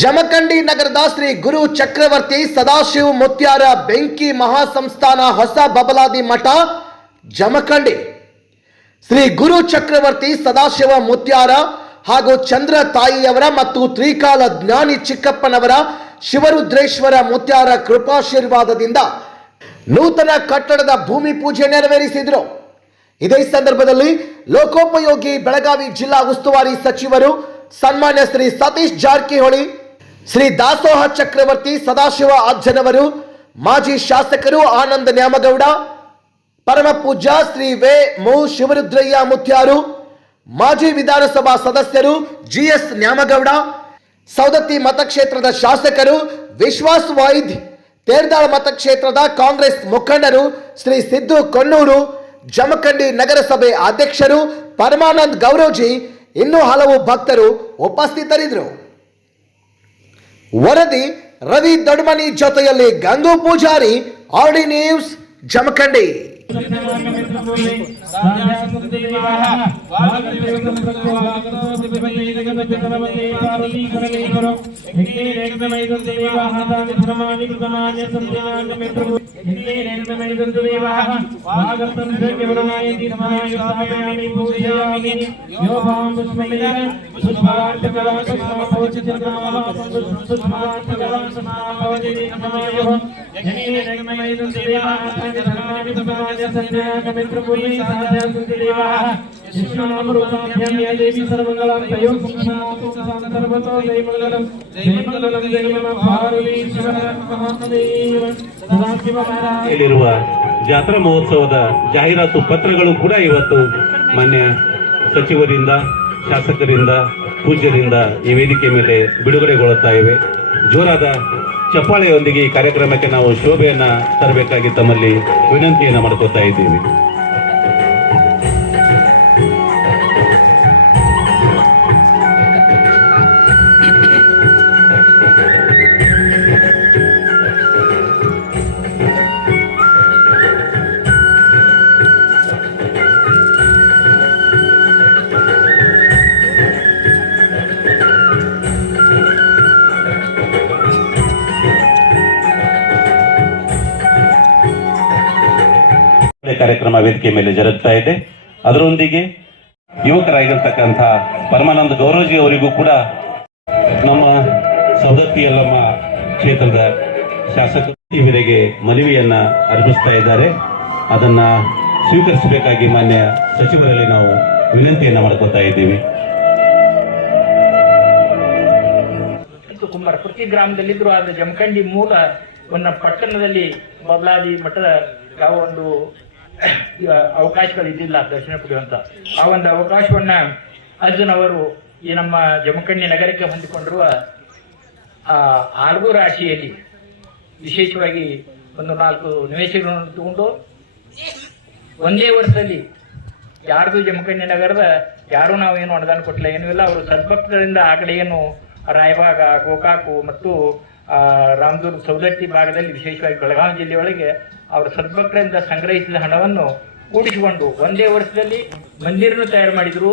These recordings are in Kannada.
ಜಮಖಂಡಿ ನಗರದ ಶ್ರೀ ಗುರು ಚಕ್ರವರ್ತಿ ಸದಾಶಿವ ಮುತ್ಯಾರ ಬೆಂಕಿ ಮಹಾಸಂಸ್ಥಾನ ಹೊಸ ಬಬಲಾದಿ ಮಠ ಜಮಖಂಡಿ. ಶ್ರೀ ಗುರು ಚಕ್ರವರ್ತಿ ಸದಾಶಿವ ಮುತ್ಯಾರ ಹಾಗೂ ಚಂದ್ರ ತಾಯಿಯವರ ಮತ್ತು ತ್ರಿಕಾಲ ಜ್ಞಾನಿ ಚಿಕ್ಕಪ್ಪನವರ ಶಿವರುದ್ರೇಶ್ವರ ಮುತ್ಯಾರ ಕೃಪಾಶೀರ್ವಾದದಿಂದ ನೂತನ ಕಟ್ಟಡದ ಭೂಮಿ ಪೂಜೆ ನೆರವೇರಿಸಿದರು. ಇದೇ ಸಂದರ್ಭದಲ್ಲಿ ಲೋಕೋಪಯೋಗಿ ಬೆಳಗಾವಿ ಜಿಲ್ಲಾ ಉಸ್ತುವಾರಿ ಸಚಿವರು ಸನ್ಮಾನ್ಯ ಶ್ರೀ ಸತೀಶ್ ಜಾರಕಿಹೊಳಿ ಶ್ರೀ ದಾಸೋಹ ಚಕ್ರವರ್ತಿ ಸದಾಶಿವ ಆಜ್ಜನವರು ಮಾಜಿ ಶಾಸಕರು ಆನಂದ ನ್ಯಾಮಗೌಡ, ಪರಮ ಪೂಜ್ಯ ಶ್ರೀ ವೇ ಮು ಶಿವರುದ್ರಯ್ಯ ಮುತ್ಯಾರು, ಮಾಜಿ ವಿಧಾನಸಭಾ ಸದಸ್ಯರು ಜಿಎಸ್ ನ್ಯಾಮಗೌಡ ಸೌದತ್ತಿ ಮತಕ್ಷೇತ್ರದ ಶಾಸಕರು ವಿಶ್ವಾಸ್ ವೈದ್ ತೇರ್ದಾಳ್ ಮತಕ್ಷೇತ್ರದ ಕಾಂಗ್ರೆಸ್ ಮುಖಂಡರು ಶ್ರೀ ಸಿದ್ದು ಕೊಣ್ಣೂರು, ಜಮಖಂಡಿ ನಗರಸಭೆ ಅಧ್ಯಕ್ಷರು ಪರಮಾನಂದ್ ಗೌರವ್ಜಿ ಇನ್ನೂ ಹಲವು ಭಕ್ತರು ಉಪಸ್ಥಿತರಿದ್ದರು. ವರದಿ ರವಿ ದೊಡ್ಮನಿ ಜೊತೆಯಲ್ಲಿ ಗಂಗು ಪೂಜಾರಿ ಆರ್ಡಿ ನ್ಯೂಸ್ ಜಮಖಂಡಿ వాగతం ధర్మవరణాయ తీర్థాయ స్థాపయామి పూజయామి యోభాం పుష్పమేన పుష్పార్థకలం సమపవచితనామ పుష్పార్థకలం సమపవచితనామయోః జనీన నగమయదు దేవా ఆత్మ ధర్మామిత భాజ సన్యాగమిత్రపురి సాధ్యం ಇಲ್ಲಿರುವ ಜಾತ್ರಾ ಮಹೋತ್ಸವದ ಜಾಹೀರಾತು ಪತ್ರಗಳು ಕೂಡ ಇವತ್ತು ಮಾನ್ಯ ಸಚಿವರಿಂದ, ಶಾಸಕರಿಂದ, ಪೂಜ್ಯರಿಂದ ಈ ವೇದಿಕೆ ಮೇಲೆ ಬಿಡುಗಡೆಗೊಳ್ಳುತ್ತಾ ಇವೆ. ಜೋರಾದ ಚಪ್ಪಾಳೆಯೊಂದಿಗೆ ಈ ಕಾರ್ಯಕ್ರಮಕ್ಕೆ ನಾವು ಶೋಭೆಯನ್ನು ತರಬೇಕಾಗಿ ತಮ್ಮಲ್ಲಿ ವಿನಂತಿಯನ್ನು ಮಾಡ್ಕೋತಾ ಇದ್ದೀವಿ. ಕಾರ್ಯಕ್ರಮ ವೇದಿಕೆ ಮೇಲೆ ಜರುಗ್ತಾ ಇದೆ. ಅದರೊಂದಿಗೆ ಯುವಕರಾಗಿರ್ತಕ್ಕಂಥ ಪರಮಾನಂದ ಗೌರವಜಿ ಅವರಿಗೂ ಕೂಡ ನಮ್ಮ ಸವದತ್ತಿ ಯಲ್ಲಮ್ಮ ಕ್ಷೇತ್ರದ ಶಾಸಕ ಇವರಿಗೆ ಮನವಿಯನ್ನ ಅರ್ಪಿಸ್ತಾ ಇದ್ದಾರೆ. ಅದನ್ನ ಸ್ವೀಕರಿಸಬೇಕಾಗಿ ಮಾನ್ಯ ಸಚಿವರಲ್ಲಿ ನಾವು ವಿನಂತಿಯನ್ನ ಮಾಡ್ಕೋತಾ ಇದ್ದೀವಿ. ಕುಮಾರ್ ಪ್ರತಿ ಗ್ರಾಮದಲ್ಲಿದ್ರು ಆದ್ರೆ ಜಮಖಂಡಿ ಮೂಲ ಒಂದು ಪಟ್ಟಣದಲ್ಲಿ ಬದಲಾದಿ ಮಠದ ಯಾವ ಒಂದು ಆ, ಅವಕಾಶಗಳು ಇದ್ದಿಲ್ಲ ದರ್ಶನ ಪಡೆಯುವಂತ ಆ ಒಂದು ಅವಕಾಶವನ್ನ ಅರ್ಜುನ್ ಅವರು ಈ ನಮ್ಮ ಜಮಖಂಡಿ ನಗರಕ್ಕೆ ಹೊಂದಿಕೊಂಡಿರುವ ಆ ಆಲ್ಗು ರಾಶಿಯಲ್ಲಿ ವಿಶೇಷವಾಗಿ ಒಂದು ನಾಲ್ಕು ನಿವೇಶಗಳನ್ನು ತಗೊಂಡು ಒಂದೇ ವರ್ಷದಲ್ಲಿ ಯಾರ್ದು ಜಮಖಂಡಿ ನಗರದ ಯಾರು ನಾವೇನು ಅನುದಾನ ಕೊಟ್ಟಿಲ್ಲ ಏನೂ ಇಲ್ಲ. ಅವರು ಸದ್ಭಕ್ತರಿಂದ ಆ ಕಡೆ ಏನು ರಾಯಬಾಗ ಗೋಕಾಕು ಮತ್ತು ರಾಮದುರ್ಗ ಸೌದತ್ತಿ ಭಾಗದಲ್ಲಿ ವಿಶೇಷವಾಗಿ ಬೆಳಗಾವಿ ಜಿಲ್ಲೆಯೊಳಗೆ ಅವರು ಸದ್ಭಕ್ತರಿಂದ ಸಂಗ್ರಹಿಸಿದ ಹಣವನ್ನು ಕೂಡಿಸಿಕೊಂಡು ಒಂದೇ ವರ್ಷದಲ್ಲಿ ಮಂದಿರನು ತಯಾರು ಮಾಡಿದ್ರು,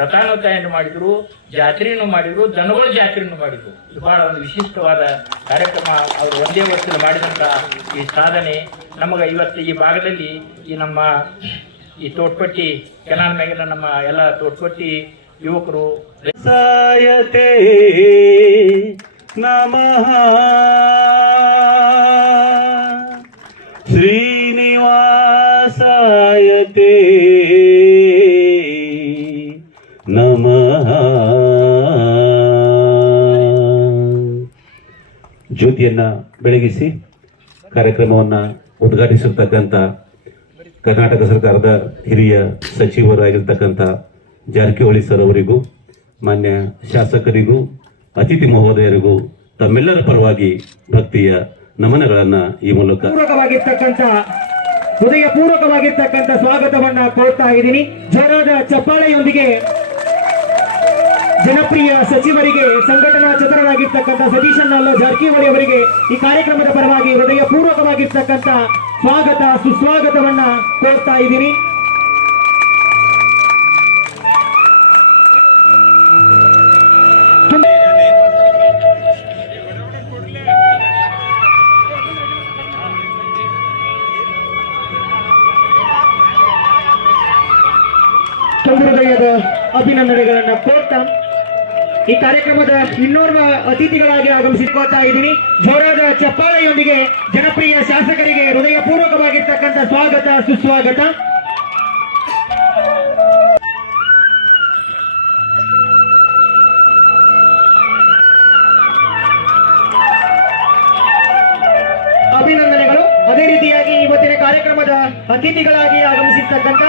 ರಥಾನು ತಯಾರು ಮಾಡಿದ್ರು ಜಾತ್ರೆಯನ್ನು ಮಾಡಿದ್ರು, ದನಗಳ ಜಾತ್ರೆಯನ್ನು ಮಾಡಿದ್ರು. ಇದು ಬಹಳ ಒಂದು ವಿಶಿಷ್ಟವಾದ ಕಾರ್ಯಕ್ರಮ. ಅವರು ಒಂದೇ ವರ್ಷದಲ್ಲಿ ಮಾಡಿದಂತ ಈ ಸಾಧನೆ ನಮಗೆ ಇವತ್ತು ಈ ಭಾಗದಲ್ಲಿ ಈ ನಮ್ಮ ಈ ತೋಟ್ಪಟ್ಟಿ ಕೆನಾಲ್ ಮ್ಯಾಗಿನ ನಮ್ಮ ಎಲ್ಲ ತೋಟ್ಪಟ್ಟಿ ಯುವಕರು ನಮಃ. ಶ್ರೀನಿವಾಸಾಯತೆ ನಮಃ. ಜ್ಯೋತಿಯನ್ನ ಬೆಳಗಿಸಿ ಕಾರ್ಯಕ್ರಮವನ್ನ ಉದ್ಘಾಟಿಸಿರ್ತಕ್ಕಂಥ ಕರ್ನಾಟಕ ಸರ್ಕಾರದ ಹಿರಿಯ ಸಚಿವರಾಗಿರ್ತಕ್ಕಂಥ ಜಾರಕಿಹೊಳಿ ಸರ್ ಅವರಿಗೂ, ಮಾನ್ಯ ಶಾಸಕರಿಗೂ, ಅತಿಥಿ ಮಹೋದಯರಿಗೂ, ತಮ್ಮೆಲ್ಲರ ಪರವಾಗಿ ಭಕ್ತಿಯ ನಮನಗಳನ್ನ ಈ ಮೂಲಕ. ಪೂರ್ವಕವಾಗಿರ್ತಕ್ಕಂಥ ಹೃದಯ ಪೂರ್ವಕವಾಗಿರ್ತಕ್ಕಂಥ ಸ್ವಾಗತವನ್ನ ಕೋರ್ತಾ ಇದ್ದೀನಿ. ಜೋರಾದ ಚಪ್ಪಾಳೆಯೊಂದಿಗೆ ಜನಪ್ರಿಯ ಸಚಿವರಿಗೆ, ಸಂಘಟನಾ ಚತುರರಾಗಿರ್ತಕ್ಕಂಥ ಸತೀಶ್ ಅಲ್ಲೋ ಜಾರಕಿಹೊಳಿ ಅವರಿಗೆ ಈ ಕಾರ್ಯಕ್ರಮದ ಪರವಾಗಿ ಹೃದಯ ಪೂರ್ವಕವಾಗಿರ್ತಕ್ಕಂಥ ಸ್ವಾಗತ, ಸುಸ್ವಾಗತವನ್ನ ಕೋರ್ತಾ ಇದ್ದೀನಿ. ಅಭಿನಂದನೆಗಳನ್ನ ಕೋರ್ತಾ ಈ ಕಾರ್ಯಕ್ರಮದ ಇನ್ನೋರ್ವ ಅತಿಥಿಗಳಾಗಿ ಆಗಮಿಸಿಕೊಳ್ತಾ ಇದ್ದೀನಿ. ಜೋರಾದ ಚಪ್ಪಾಳೆಯೊಂದಿಗೆ ಜನಪ್ರಿಯ ಶಾಸಕರಿಗೆ ಹೃದಯಪೂರ್ವಕವಾಗಿರ್ತಕ್ಕಂಥ ಸ್ವಾಗತ, ಸುಸ್ವಾಗತ. ಅಭಿನಂದನೆಗಳು. ಅದೇ ರೀತಿಯಾಗಿ ಇವತ್ತಿನ ಕಾರ್ಯಕ್ರಮದ ಅತಿಥಿಗಳಾಗಿ ಆಗಮಿಸಿರ್ತಕ್ಕಂಥ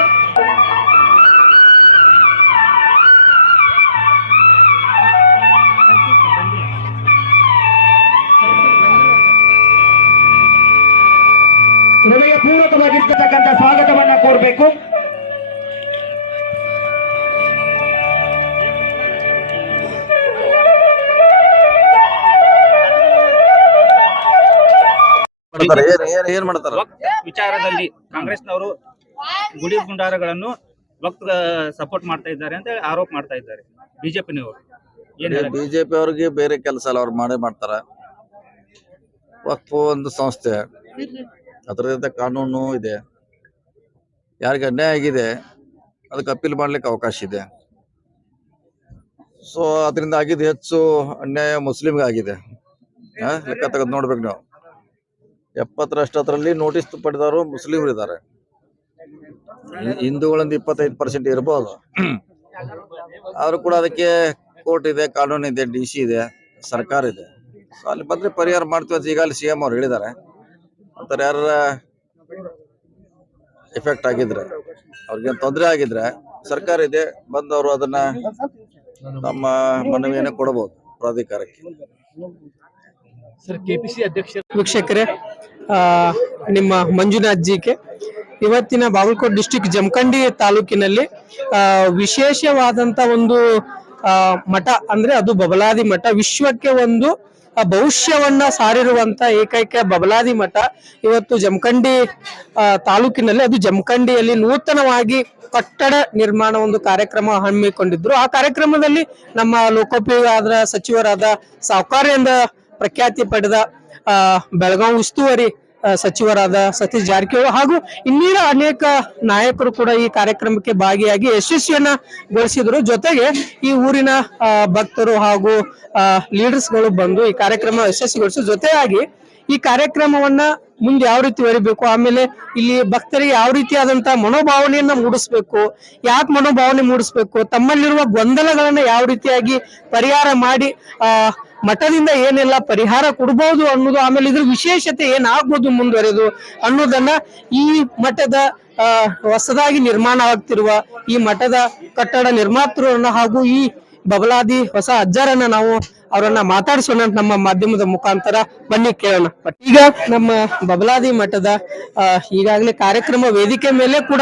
ಹೃದಯಪೂರ್ವಕವಾಗಿರ್ತಕ್ಕಂಥ ಸ್ವಾಗತವನ್ನ ಕೋರಬೇಕು. ಮಾಡ್ತಾರೆ? ಏನ್ ಏನ್ ಏನ್ ಮಾಡ್ತಾರ? ವಿಚಾರದಲ್ಲಿ ಕಾಂಗ್ರೆಸ್ನವರು ಗುಡಿ ಗುಂಡಾರಗಳನ್ನು ಭಕ್ತ ಸಪೋರ್ಟ್ ಮಾಡ್ತಾ ಇದ್ದಾರೆ ಅಂತ ಹೇಳಿ ಆರೋಪ ಮಾಡ್ತಾ ಇದ್ದಾರೆ ಬಿಜೆಪಿನವರು. ಬಿಜೆಪಿ ಅವ್ರಿಗೆ ಬೇರೆ ಕೆಲಸ ಅಲ್ಲ ಅವ್ರು ಮಾಡೇ ಮಾಡ್ತಾರ. ವಕ್ಫ್ ಒಂದು ಸಂಸ್ಥೆ. ಅದರದ ಕಾನೂನು ಇದೆ. ಯಾರಿಗೆ ಅನ್ಯಾಯ ಆಗಿದೆ, ಅದಕ್ಕೆ ಅಪೀಲ್ ಮಾಡ್ಲಿಕ್ಕೆ ಅವಕಾಶ ಇದೆ. ಸೊ ಅದರಿಂದ ಆಗಿದ್ದು ಹೆಚ್ಚು ಅನ್ಯಾಯ ಮುಸ್ಲಿಮ್ಗೆ ಆಗಿದೆ. ಲೆಕ್ಕ ತೆಗೆದು ನೋಡ್ಬೇಕು ನಾವು. ಎಪ್ಪತ್ತರಷ್ಟರಲ್ಲಿ ನೋಟಿಸ್ ಪಡೆದವರು ಮುಸ್ಲಿಮ್ರು ಇದ್ದಾರೆ. ಹಿಂದೂಗಳಿಂದ ಇಪ್ಪತ್ತೈದು ಪರ್ಸೆಂಟ್ ಇರ್ಬೋದು. ಆದ್ರೂ ಕೂಡ ಅದಕ್ಕೆ ಕೋರ್ಟ್ ಇದೆ, ಕಾನೂನು ಇದೆ ಡಿ ಇದೆ, ಸರ್ಕಾರ ಇದೆ. ಸೊ ಅಲ್ಲಿ ಬಂದ್ರೆ ಪರಿಹಾರ ಮಾಡ್ತೀವಿ ಅಂತ ಈಗಾಗಲೇ ಸಿ ಎಂ ಅವ್ರು ಹೇಳಿದ್ದಾರೆ. ಅಂತಾರೆ ಯಾರ ಎಫೆಕ್ಟ್ ಆಗಿದ್ರೆ ಅವ್ರಿಗೆ ತೊಂದರೆ ಆಗಿದ್ರೆ ಸರ್ಕಾರ ಇದೆ ಬಂದವರು ಅದನ್ನ ನಮ್ಮ ಮನವಿಯನ್ನು ಕೊಡಬಹುದು ಪ್ರಾಧಿಕಾರಕ್ಕೆ. ವೀಕ್ಷಕರೇ ಆ, ನಿಮ್ಮ ಮಂಜುನಾಥ್ ಜಿಕೆ ಇವತ್ತಿನ ಬಾಗಲಕೋಟೆ ಡಿಸ್ಟಿಕ್ ಜಮಖಂಡಿ ತಾಲೂಕಿನಲ್ಲಿ ಆ, ವಿಶೇಷವಾದಂತ ಒಂದು ಆ, ಮಠ ಅಂದ್ರೆ ಅದು ಬಬಲಾದಿ ಮಠ. ವಿಶ್ವಕ್ಕೆ ಒಂದು ಭವಿಷ್ಯವನ್ನ ಸಾರಿರುವಂತ ಏಕೈಕ ಬಬಲಾದಿ ಮಠ ಇವತ್ತು ಜಮಖಂಡಿ ತಾಲೂಕಿನಲ್ಲಿ, ಅದು ಜಮಖಂಡಿಯಲ್ಲಿ ನೂತನವಾಗಿ ಕಟ್ಟಡ ನಿರ್ಮಾಣ ಒಂದು ಕಾರ್ಯಕ್ರಮ ಹಮ್ಮಿಕೊಂಡಿದ್ರು. ಆ ಕಾರ್ಯಕ್ರಮದಲ್ಲಿ ನಮ್ಮ ಲೋಕೋಪಯೋಗ ಆದ ಸಚಿವರಾದ ಸಾವುಕಾರಿಯಿಂದ ಪ್ರಖ್ಯಾತಿ ಪಡೆದ ಬೆಳಗಾವಿ ಉಸ್ತುವಾರಿ ಸಚಿವರಾದ ಸತೀಶ್ ಜಾರಕಿಹೊಳಿ ಹಾಗೂ ಇನ್ನಿರ ಅನೇಕ ನಾಯಕರು ಕೂಡ ಈ ಕಾರ್ಯಕ್ರಮಕ್ಕೆ ಭಾಗಿಯಾಗಿ ಯಶಸ್ವಿಯನ್ನ ಗಳಿಸಿದ್ರು. ಜೊತೆಗೆ ಈ ಊರಿನ ಭಕ್ತರು ಹಾಗೂ ಲೀಡರ್ಸ್ಗಳು ಬಂದು ಈ ಕಾರ್ಯಕ್ರಮ ಯಶಸ್ವಿಗೊಳಿಸಿ ಜೊತೆಯಾಗಿ ಈ ಕಾರ್ಯಕ್ರಮವನ್ನ ಮುಂದೆ ಯಾವ ರೀತಿ ಬರೀಬೇಕು ಆಮೇಲೆ ಇಲ್ಲಿ ಭಕ್ತರಿಗೆ ಯಾವ ರೀತಿಯಾದಂತಹ ಮನೋಭಾವನೆಯನ್ನ ಮೂಡಿಸ್ಬೇಕು? ಯಾಕೆ ಮನೋಭಾವನೆ ಮೂಡಿಸ್ಬೇಕು? ತಮ್ಮಲ್ಲಿರುವ ಗೊಂದಲಗಳನ್ನ ಯಾವ ರೀತಿಯಾಗಿ ಪರಿಹಾರ ಮಾಡಿ, ಆ, ಮಠದಿಂದ ಏನೆಲ್ಲ ಪರಿಹಾರ ಕೊಡಬಹುದು ಅನ್ನೋದು, ಆಮೇಲೆ ಇದ್ರ ವಿಶೇಷತೆ ಏನಾಗ್ಬೋದು ಮುಂದುವರೆದು ಅನ್ನೋದನ್ನ ಈ ಮಠದ ಹೊಸದಾಗಿ ನಿರ್ಮಾಣ ಆಗ್ತಿರುವ ಈ ಮಠದ ಕಟ್ಟಡ ನಿರ್ಮಾತೃರನ್ನ ಹಾಗೂ ಈ ಬಬಲಾದಿ ಹೊಸ ಅಜ್ಜರನ್ನ ನಾವು ಅವರನ್ನ ಮಾತಾಡಿಸೋಣ ನಮ್ಮ ಮಾಧ್ಯಮದ ಮುಖಾಂತರ. ಬನ್ನಿ ಕೇಳೋಣ. ಬಟ್ ಈಗ ನಮ್ಮ ಬಬಲಾದಿ ಮಠದ ಈಗಾಗಲೇ ಕಾರ್ಯಕ್ರಮ ವೇದಿಕೆ ಮೇಲೆ ಕೂಡ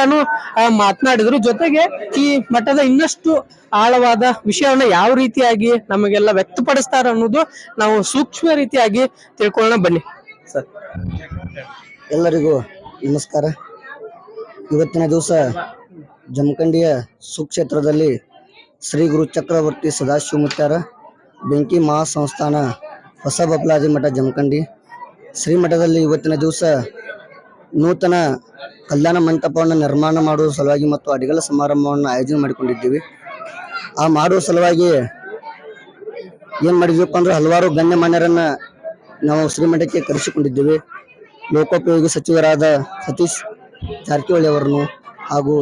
ಮಾತನಾಡಿದ್ರು. ಜೊತೆಗೆ ಈ ಮಠದ ಇನ್ನಷ್ಟು ಆಳವಾದ ವಿಷಯವನ್ನ ಯಾವ ರೀತಿಯಾಗಿ ನಮಗೆಲ್ಲ ವ್ಯಕ್ತಪಡಿಸ್ತಾರ ಅನ್ನೋದು ನಾವು ಸೂಕ್ಷ್ಮ ರೀತಿಯಾಗಿ ತಿಳ್ಕೊಳ್ಳೋಣ. ಬನ್ನಿ. ಸರ್, ಎಲ್ಲರಿಗೂ ನಮಸ್ಕಾರ. ಇವತ್ತಿನ ದಿವಸ ಜಮಖಂಡಿಯ ಸುಕ್ಷೇತ್ರದಲ್ಲಿ ಶ್ರೀ ಗುರು ಚಕ್ರವರ್ತಿ ಸದಾಶಿವ ಸದಾಶಿವಮುತ್ಯಾರ ಬೆಂಕಿ ಮಹಾಸಂಸ್ಥಾನ ಹೊಸ ಬಬಲಾದಿ ಮಠ ಜಮಖಂಡಿ. ಶ್ರೀಮಠದಲ್ಲಿ ಇವತ್ತಿನ ದಿವಸ ನೂತನ ಕಲ್ಯಾಣ ಮಂಟಪವನ್ನು ನಿರ್ಮಾಣ ಮಾಡುವ ಸಲುವಾಗಿ ಮತ್ತು ಅಡಿಗಲ ಸಮಾರಂಭವನ್ನು ಆಯೋಜನೆ ಮಾಡಿಕೊಂಡಿದ್ದೀವಿ. ಆ ಮಾಡುವ ಸಲುವಾಗಿ ಏನು ಮಾಡಿದ್ವಪ್ಪ ಅಂದ್ರೆ ಹಲವಾರು ಗಣ್ಯಮಾನ್ಯರನ್ನು ನಾವು ಶ್ರೀಮಠಕ್ಕೆ ಕರೆಸಿಕೊಂಡಿದ್ದೇವೆ. ಲೋಕೋಪಯೋಗಿ ಸಚಿವರಾದ ಸತೀಶ್ ಜಾರಕಿಹೊಳಿ ಅವರನ್ನು ಹಾಗೂ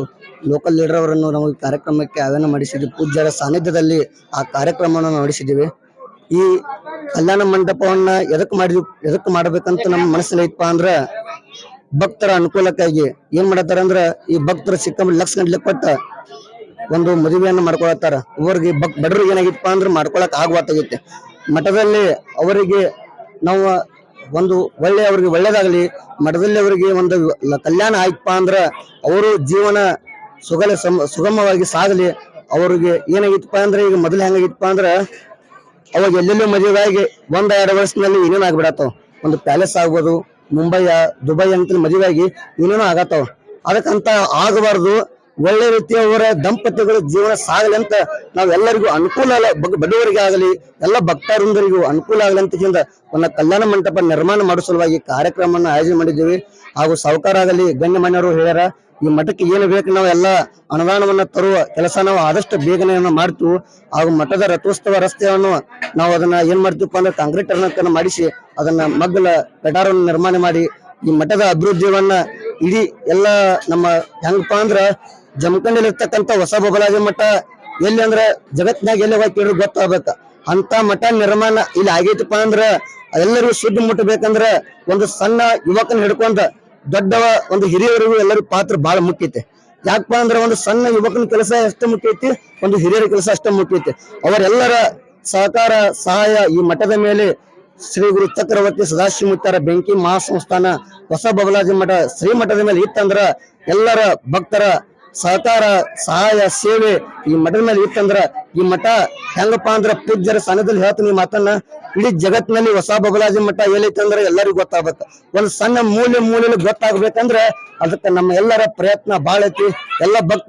ಲೋಕಲ್ ಲೀಡರ್ ಅವರನ್ನು ನಾವು ಈ ಕಾರ್ಯಕ್ರಮಕ್ಕೆ ಆಹ್ವಾನ ಮಾಡಿಸಿದ್ವಿ. ಪೂಜ್ಯರ ಸಾನ್ನಿಧ್ಯದಲ್ಲಿ ಆ ಕಾರ್ಯಕ್ರಮವನ್ನು ನಡೆಸಿದ್ದೀವಿ. ಈ ಕಲ್ಯಾಣ ಮಂಟಪವನ್ನ ಎದಕ್ಕೆ ಮಾಡಿದ್ವಿ ಎದಕ್ಕೆ ಮಾಡಬೇಕಂತ ನಮ್ಮ ಮನಸ್ಸಲ್ಲಿ ಅಂದ್ರೆ ಅಂದ್ರ ಭಕ್ತರ ಅನುಕೂಲಕ್ಕಾಗಿ ಏನ್ ಮಾಡತ್ತಾರ ಅಂದ್ರ ಈ ಭಕ್ತರು ಸಿಕ್ಕ ಲಕ್ಷ ಗಂಟ್ಲೆ ಕೊಟ್ಟ ಒಂದು ಮದುವೆಯನ್ನು ಮಾಡ್ಕೊಳತ್ತಾರ. ಅವ್ರಿಗೆ ಭಕ್ ಬಡವ್ರಿಗೆ ಏನಾಗಿತ್ತಪ್ಪ ಅಂದ್ರೆ ಮಾಡ್ಕೊಳಕ್ ಆಗ್ವಾತಾಗೈತೆ ಮಠದಲ್ಲಿ ಅವರಿಗೆ ನಾವು ಒಂದು ಒಳ್ಳೆ, ಅವ್ರಿಗೆ ಒಳ್ಳೇದಾಗಲಿ, ಮಠದಲ್ಲಿ ಅವರಿಗೆ ಒಂದು ಕಲ್ಯಾಣ ಆಯ್ತಪ್ಪ ಅಂದ್ರ ಅವರು ಜೀವನ ಸುಗಲ ಸುಗಮವಾಗಿ ಸಾಗಲಿ. ಅವ್ರಿಗೆ ಏನಾಗಿತ್ತಪ್ಪ ಅಂದ್ರೆ ಈಗ ಮೊದಲು ಹೆಂಗಾಗಿತ್ತಪ್ಪ ಅಂದ್ರೆ ಅವಾಗ ಎಲ್ಲೆಲ್ಲೋ ಮದುವೆಗಾಗಿ ಒಂದ್ ಎರಡು ವರ್ಷದಲ್ಲಿ ಏನೇನು ಆಗ್ಬಿಡತ್ತವ. ಒಂದು ಪ್ಯಾಲೇಸ್ ಆಗ್ಬೋದು ಮುಂಬೈ ದುಬೈ ಅಂತ ಮದುವೆಯಾಗಿ ಏನೇನೋ ಆಗತ್ತವ. ಅದಕ್ಕಂತ ಆಗಬಾರ್ದು. ಒಳ್ಳೆ ರೀತಿಯ ಅವರ ದಂಪತಿಗಳ ಜೀವನ ಸಾಗಲಿ ಅಂತ ನಾವೆಲ್ಲರಿಗೂ ಅನುಕೂಲ ಬಡವರಿಗೆ ಆಗಲಿ, ಎಲ್ಲ ಭಕ್ತರುಂದರಿಗೂ ಅನುಕೂಲ ಆಗಲಿ ಅಂತ ಹಿಂದ ಒಂದು ಕಲ್ಯಾಣ ಮಂಟಪ ನಿರ್ಮಾಣ ಮಾಡೋ ಸಲುವಾಗಿ ಕಾರ್ಯಕ್ರಮವನ್ನು ಆಯೋಜನೆ ಮಾಡಿದ್ದೀವಿ. ಹಾಗೂ ಸಾಹುಕಾರ ಆಗಲಿ ಗಣ್ಯಮಾನ್ಯರು ಹೇಳ್ಯಾರ, ಈ ಮಠಕ್ಕೆ ಏನು ಬೇಕು ನಾವು ಎಲ್ಲ ಅನುದಾನವನ್ನ ತರುವ ಕೆಲಸ ನಾವು ಆದಷ್ಟು ಬೇಗನೆ ಮಾಡ್ತೀವಿ. ಹಾಗೂ ಮಠದ ರಥೋತ್ಸವ ರಸ್ತೆಯನ್ನು ನಾವು ಅದನ್ನ ಏನ್ ಮಾಡ್ತೀವಪ್ಪ ಅಂದ್ರೆ ಕಾಂಕ್ರೀಟ್ ಅನ್ನ ಮಾಡಿಸಿ ಅದನ್ನ ಮಗ್ಗಲ ಗಟಾರವನ್ನು ನಿರ್ಮಾಣ ಮಾಡಿ, ಈ ಮಠದ ಅಭಿವೃದ್ಧಿಯನ್ನ ಇಡೀ ಎಲ್ಲ ನಮ್ಮ ಹೆಂಗಪ್ಪ ಅಂದ್ರ ಜಮಖಂಡಿಲಿ ಇರ್ತಕ್ಕಂಥ ಹೊಸ ಬಬಲಾಜಿ ಮಠ ಎಲ್ಲಿ ಅಂದ್ರೆ ಜಗತ್ನಾಗ ಎಲ್ಲಿ ಹೋಗಿ ಕೇಳಿದ್ರು ಗೊತ್ತಾಗ್ಬೇಕ. ಅಂತ ಮಠ ನಿರ್ಮಾಣ ಇಲ್ಲಿ ಆಗೈತಪ್ಪ ಅಂದ್ರ ಎಲ್ಲರಿಗೂ ಶುದ್ಧ ಮುಟ್ಟಬೇಕಂದ್ರ ಒಂದು ಸಣ್ಣ ಯುವಕನ ಹಿಡ್ಕೊಂಡ ದೊಡ್ಡವ ಒಂದು ಹಿರಿಯರಿಗೂ ಎಲ್ಲರಿಗೂ ಪಾತ್ರ ಬಹಳ ಮುಖ್ಯತೆ ಯಾಕಪ್ಪ ಅಂದ್ರೆ ಒಂದು ಸಣ್ಣ ಯುವಕನ ಕೆಲಸ ಎಷ್ಟು ಮುಖ್ಯ ಐತಿ? ಒಂದು ಹಿರಿಯರ ಕೆಲಸ ಅಷ್ಟೇ ಮುಖ್ಯ ಐತಿ. ಅವರೆಲ್ಲರ ಸಹಕಾರ, ಸಹಾಯ ಈ ಮಠದ ಮೇಲೆ ಶ್ರೀ ಗುರು ಚಕ್ರವರ್ತಿ ಸದಾಶಿವಮುತ್ತರ ಬೆಂಕಿ ಮಹಾಸಂಸ್ಥಾನ ಹೊಸ ಬಬಲಾಜಿ ಮಠ ಶ್ರೀ ಮಠದ ಮೇಲೆ ಇತ್ತಂದ್ರ ಎಲ್ಲರ ಭಕ್ತರ ಸಹಕಾರ, ಸಹಾಯ, ಸೇವೆ ಈ ಮಠದ ಮೇಲೆ ಇತ್ತಂದ್ರ ಈ ಮಠ ಹೆಂಗಪ್ಪ ಅಂದ್ರ ಪೂಜ್ಯರ ಸ್ಥಾನದಲ್ಲಿ ಹೇಳ್ತೀನಿ ಮಾತನ್ನ. ಇಡೀ ಜಗತ್ತಿನಲ್ಲಿ ಹೊಸ ಬಬಲಾಜಿ ಮಠ ಏನೈತೆ ಅಂದ್ರೆ ಎಲ್ಲರಿಗೂ ಗೊತ್ತಾಗತ್ತ. ಒಂದ್ ಸಣ್ಣ ಮೂಲೆ ಮೂಲೆಯಲ್ಲಿ ಗೊತ್ತಾಗ್ಬೇಕಂದ್ರೆ ಅದಕ್ಕೆ ನಮ್ಮ ಎಲ್ಲರ ಪ್ರಯತ್ನ ಬಾಳೈತಿ. ಎಲ್ಲ ಭಕ್ತ